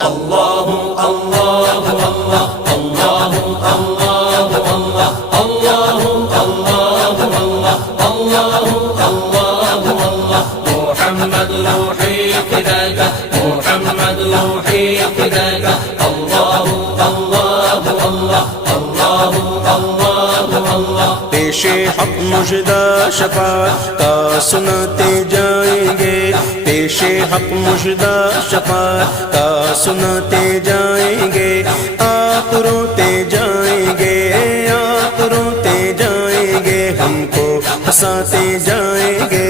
اللہ اللہ اللہ اللہ اللہ اللہ اللہ اللہ اللہ اللہ اللہ محمد روحی فداک محمد روحی فداک اللہ اللہ اللہ اللہ اللہ اللہ پیش حق مژدہ شفاعت کا سناتے جائیں گے پیش حق مژدہ شفاعت کا سناتے جائیں گے آپ روتے جائیں گے آپ روتے جائیں گے ہم کو ہنساتے جائیں گے